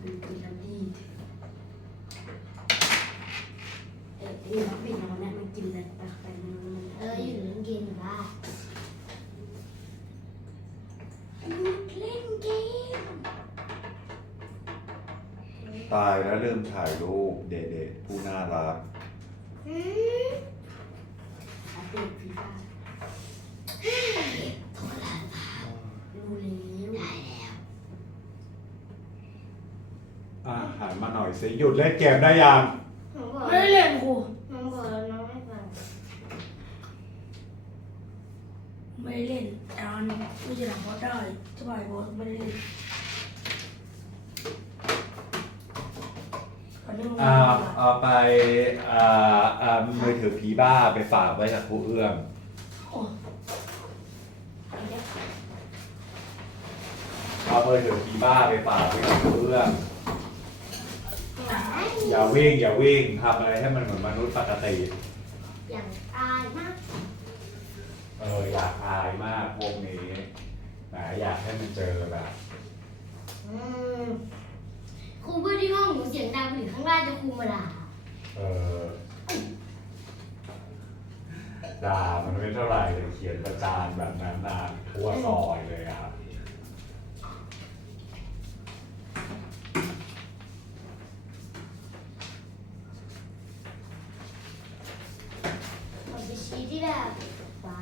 เป็นพีระมิดเออนี่มันเป็นอะไรเนี่ยมันกินอะไรไปไปมันมันเอออยู่เล่นเกมอยู่บ้านเล่นเกมตายแล้วลืมถ่ายรูปเด็กๆผู้น่ารัก อืม อัปเดตฟีฟ่า โทรศัพท์ รู้แล้ว ได้แล้ว อะหันมาหน่ อยสิหยุดเล่นเกมได้ยังน้องบอกไม่ได้เล่นกูน้องบอกแล้วน้องไม่ฟังไม่ได้เล่นตอนไม่จะหลังก็ได้สบายบอสไม่ได้เล่นตอนนี้มึงอ่าเอาไปอ่าอ่ามือถือผีบ้าไปฝากไว้กับครูเอื้อมโอ้ไอ้เนี่ยเอามือถือผีบ้าไปฝากไว้กับครูเอื้อมไหน อย่าวิ่งอย่าวิ่งทำอะไรให้มันเหมือนมนุษย์ปกติ อย่างอายมากเอออยากอายมากพวกนี้แหมอยากให้มันเจอแบบอืมครูเพื่อนที่ห้องหนูเสียงดังไปถึงข้างล่างจะครูมาด่าเออด่ามันไม่เท่าไหร่แต่เขียนประจานแบบนั้นนะทั่วซอยเลยอะเอาไปชี้ที่แบบฟ้า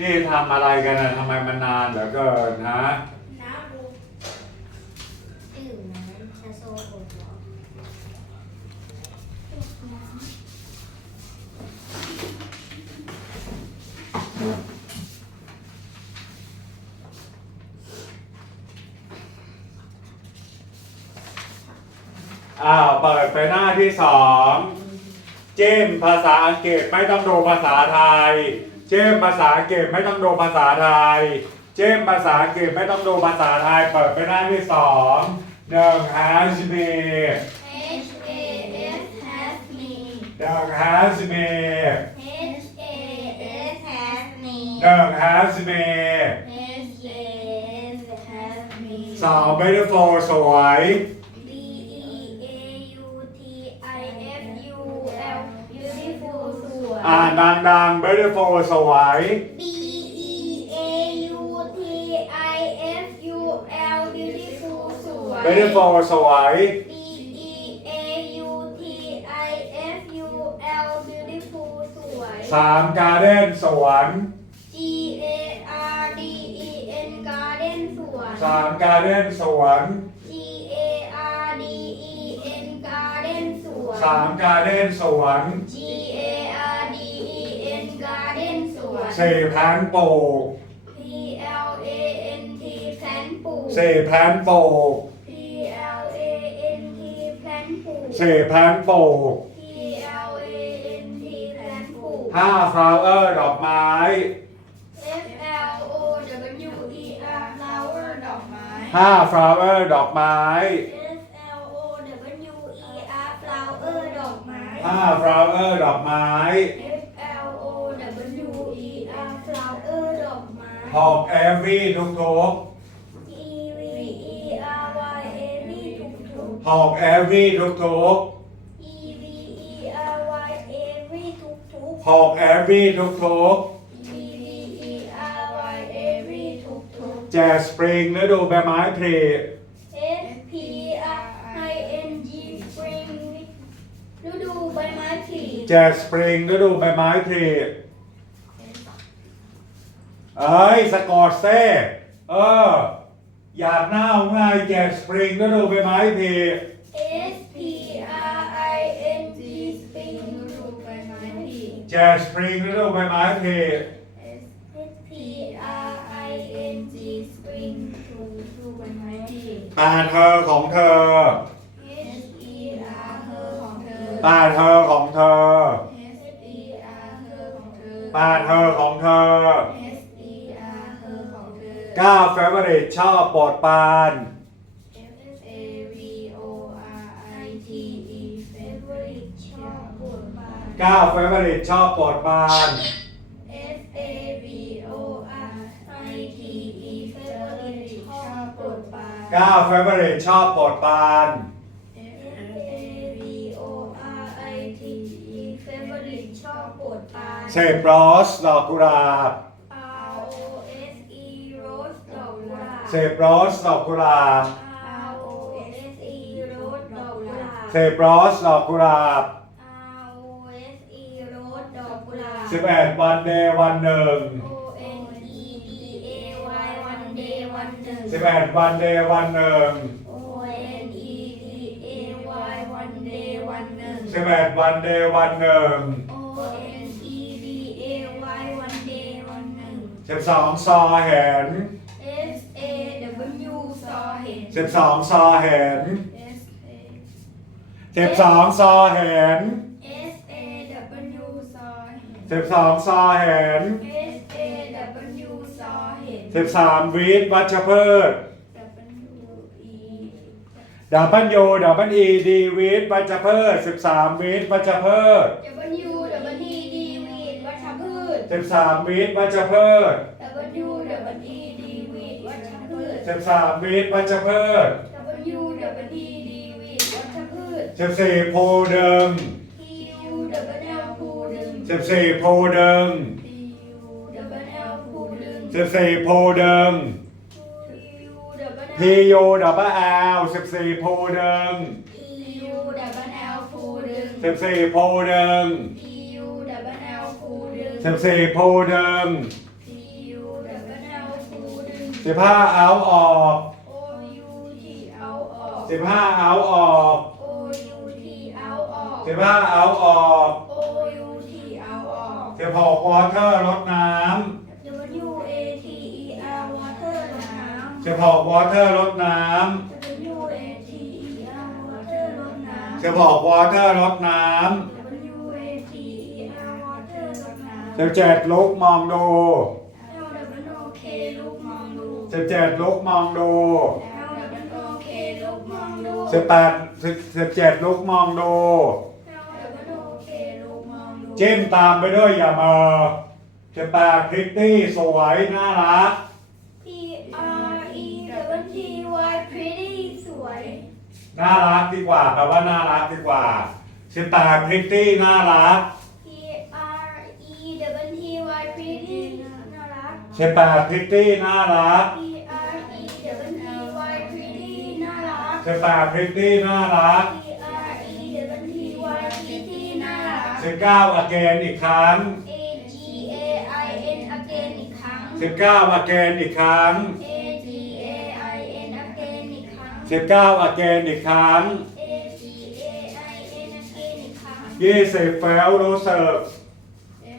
นี่ทำอะไรกันนะทำไมมันนานเหลือเกินฮะน้ำกูตื่นะจะโซโกรธเหรออ้าวเปิดไปหน้าที่สองจิ้มภาษาอังกฤษไม่ต้องดูภาษาไทย จิ้มภาษาอังกฤษไม่ต้องดูภาษาไทยจิ้มภาษาอังกฤษไม่ต้องดูภาษาไทย เปิดไปหน้าที่สองหนึ่ง has me H A S has me หนึ่ง has me H A S has me หนึ่ง has me H A S has me สอง beautiful สวย B อ่านดังๆ beautiful สวย B E A U T I F U L beautiful สวย beautiful สวย B E A U T I F U L beautiful สวย สาม garden สวน G A R D E N garden สวน สาม garden สวน G A R D E N garden สวน สาม garden สวน G สวนสี่แพลนปลูก P L A N T แพลนปลูกสี่แพลนปลูก P L A N T แพลนปลูกสี่แพลนปลูก P L A N T แพลนปลูก ห้า flower ดอกไม้ F L O W E R flower ดอกไม้ ห้า flower ดอกไม้ F L O W E R flower ดอกไม้ ห้า flower ดอกไม้ อกไม้หก every ทุกทุก E V E R Y A V ทุกทุกหก every ทุกทุก E V E R Y A V ทุกทุกหก every ทุกทุก E V E R Y A V ทุกทุกแจสปริงฤดูใบไม้ผลิ S P R I N G spring ฤดูใบไม้ผลิแจสปริงฤดูใบไม้ผลิ เอ้ย สกอตเซ่เออ อยากหน้าเอาง่ายแจสปริงฤดูใบไม้ผลิ S P R I N G spring ฤดูใบไม้ผลิ แจสปริงฤดูใบไม้ผลิ S P R I N G spring ฤดูใบไม้ผลิ ตาเธอของเธอ S E R เธอของเธอ ตาเธอของเธอ S E R เธอของเธอ ตาเธอของเธอ S 9 f a ว o r i t e ชชอบโปอดปาน F A V O R I T E favorite ชอบปอดปาน9 f a v o r i t e ชอบปรดปาน F A V O R I T E favorite ชอบปวดปาน 9 f a v o r อบรดปาน F A V O R I T E favorite ชอบปอดปาน เซปรอสดอกกุหลาบ อกกุหลาบเซบรอสดอกกุหลาบ R O S E rose ดอกกุหลาบเซบรอสดอกกุหลาบ R O S E rose ดอกกุหลาบสิบแปดวันเดย์วันหนึ่ง O N E D A Y one day วันหนึ่งสิบแปดวันเดย์วันหนึ่ง O N E D A Y one day วันหนึ่งสิบแปดวันเดย์วันหนึ่ง O N E D A Y one day วันหนึ่งสิบสองซอเห็น S A W ซอเห็น สิบสองซอเห็น S A สิบสองซอเห็น S A W ซอเห็น สิบสองซอเห็น S A W ซอเห็น สิบสามวีดวัชพืช W E ดับเบิลยูดับเบิลอีดีวีดวัชพืชสิบสามวีดวัชพืช W W E D วีดวัชพืช สิบสามวีดวัชพืช W W E D วีดวัชพืช สิบสามวีดวัชพืช W W E D วีดวัชพืช สิบสี่โพธิ์ดึง P U W L พูดึง สิบสี่โพธิ์ดึง P U W L พูดึง สิบสี่โพธิ์ดึง P U W P U ดับเบิลแอลสิบสี่โพธิ์ดึง P U W L พูดึง สิบสี่โพธิ์ดึง P U W L พูดึง สิบสี่โพธิ์ดึง P U W L พูดึง สิบห้าเอาออก O U T เอาออกสิบห้าเอาออก O U T เอาออกสิบห้าเอาออก O U T เอาออกสิบหกวอเตอร์ลดน้ W A T E R water รดน้ำ สิบหกวอเตอร์ลดน้ำ W A T E R water รดน้ำสิบหกวอเตอร์ลดน้ำ W A T E R water รดน้ำสิบเจ็ดลุกมองดูำ L W O K ลูกมองดู สิบเจ็ดลุกมองดู L W O K ลูกมองดูสิบแปดสิบสิบเจ็ดลุกมองดู L W O K ลูกมองดูจิ้มตามไปด้วยอย่าเมอสิบแปดพริตตี้สวยน่ารัก P R E W T Y pretty สวยน่ารักดีกว่าแปลว่าน่ารักดีกว่าสิบแปดพริตตี้น่ารัก P R E W T Y pretty น่ารักสิบแปดพริตตี้น่ารัก P สิบแปดพริตตี้น่ารัก P R E W T Y pretty น่ารัก สิบเก้าอเกนอีกครั้ง A G A I N again อีกครั้ง สิบเก้าอเกนอีกครั้ง A G A I N again อีกครั้งสิบเก้าอเกนอีกครั้ง A G A I N again อีกครั้งยี่สิบเฟลรู้สึก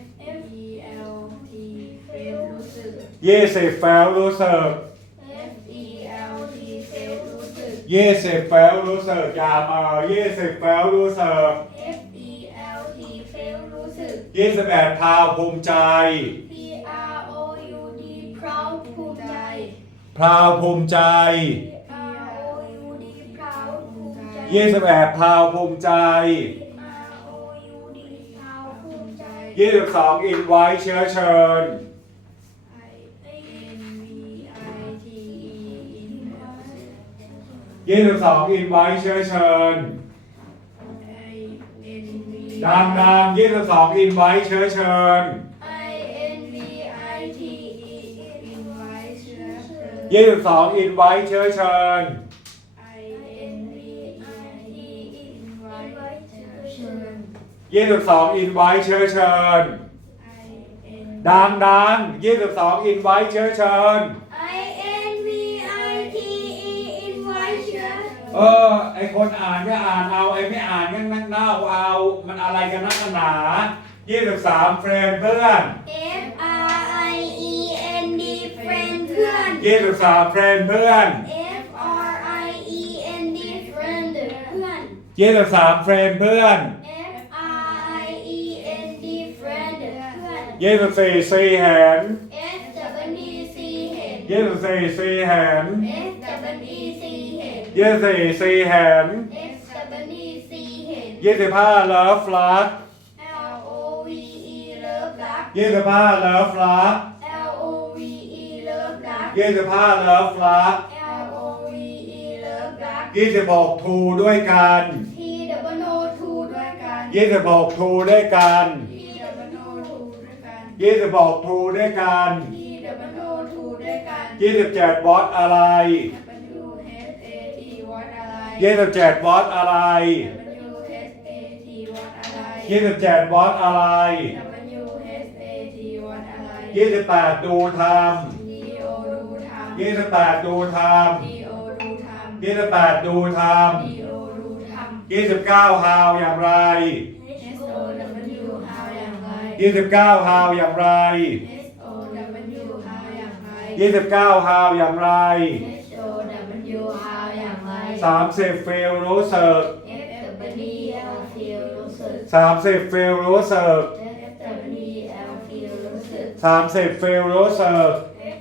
F F E L T เฟลรู้สึกยี่สิบเฟลรู้สึก ยี่สิบเฟลรู้สึกอย่าเมายี่สิบเฟลรู้สึก F E L T เฟลรู้สึก ยี่สิบเอ็ดพาวภูมิใจ P R O U D proud ภูมิใจพาวภูมิใจ P R O U D proud ภูมิใจ ยี่สิบแปดพาวภูมิใจ P R O U D proud ภูมิใจ ยี่สิบสองอินไว้เชื้อเชิญ ยี่สิบสองอินไว้เชื้อเชิญดังดังยี่สิบสองอินไว้เชื้อเชิญเชิญยี่สิบสองอินไว้เชื้อเชิญเชิญยี่สิบสองอินไว้เชื้อเชิญดังดังยี่สิบสองอินไว้เชื้อเชิญ เชิญเออ ไอคนอ่านก็อ่านเอา ไอไม่อ่านก็นั่งเน่าเอา มันอะไรกันนักกันหนายี่สิบสามเฟรนเพื่อน F R I E N D friend เพื่อน ยี่สิบสามเฟรนเพื่อน F R I E N D friend เพื่อน ยี่สิบสามเฟรนเพื่อน F R I E N D friend เพื่อน ยี่สิบสี่ซีแหน S W C เห็น ยี่สิบสี่ซีแหน S W C เห็น ยี่สิบสี่ซีแหน S W C เห็น ยี่สิบห้าเลิฟลัก L O V E เลิฟรัก ยี่สิบห้าเลิฟลัก L O V E เลิฟรัก ยี่สิบห้าเลิฟลัก L O V E 26ทูด้วยกัน T double O two ด้วยกัน26ทูด้วยกัน T double O two ด้วยกัน26ทูด้วยกัน T double O two ด้วยกัน27วอตอะไร W H A T วั ดอะไร27วอตอะไร W H A T วัดอะไร27วอตอะไร W H A T วัดอะไร28ดูท D O ดูทำำ28ดูท D O ดูทำำ28ดูท D O ดูทำำ29ฮาวอย่างไร S O W หาอย่างไร29ฮาวอย่างไร S O W หาอย่างไร29ฮาวอย่างไร S O W หา อย่างไร30ฟิลรู้สึก F W L feel รู้สึก30ฟิลรู้สึก F W L feel รู้สึก30ฟิลรู้สึก F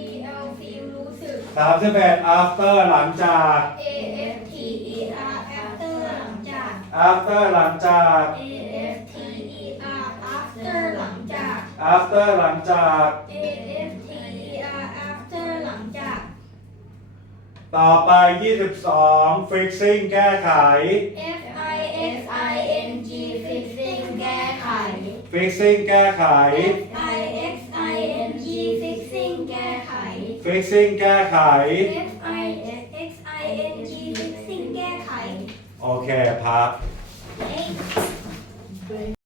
W L feel รู้สึก31 after หลังจาก A F T E R after หลังจาก after หลังจาก A F T E R after หลังจาก after หลังจาก A ต่อไป 22 fixing แก้ไข F I X I N G fixing แก้ไข fixing แก้ไข F I X I N G fixing แก้ไข fixing แก้ไข F I X I N G fixing แก้ไข โอเคพักเอ้ย